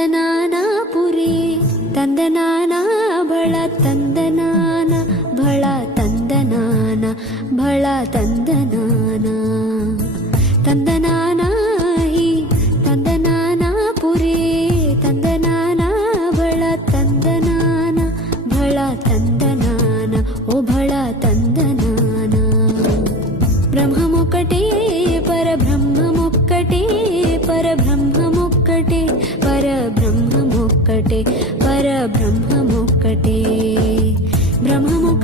ತಂದನಾನ ಪುರಿ ತಂದನಾನ ಬಳ ತಂದನಾನ ಬಳ ತಂದನಾನ ಬಳ ತಂದನಾನ ತಂದನಾನ ಹಿ ತಂದನಾನ ಪುರಿ ತಂದನಾನ ಬಳ ತಂದನಾನ ಬಳ ತಂದನಾನ ಓ ಬಳ ತಂದನಾನ ಬ್ರಹ್ಮಮೊಕ್ಕಟೇ ಪರಬ್ರಹ್ಮಮೊಕ್ಕಟೇ ಪರಬ್ರಹ್ಮಮೊಕ್ಕಟೇ ಪರಬ್ರಹ್ಮಮೊಕ್ಕಟೇ ಪರಬ್ರಹ್ಮಮೊಕ್ಕಟೇ ಬ್ರಹ್ಮಮೊಕ್ಕಟೇ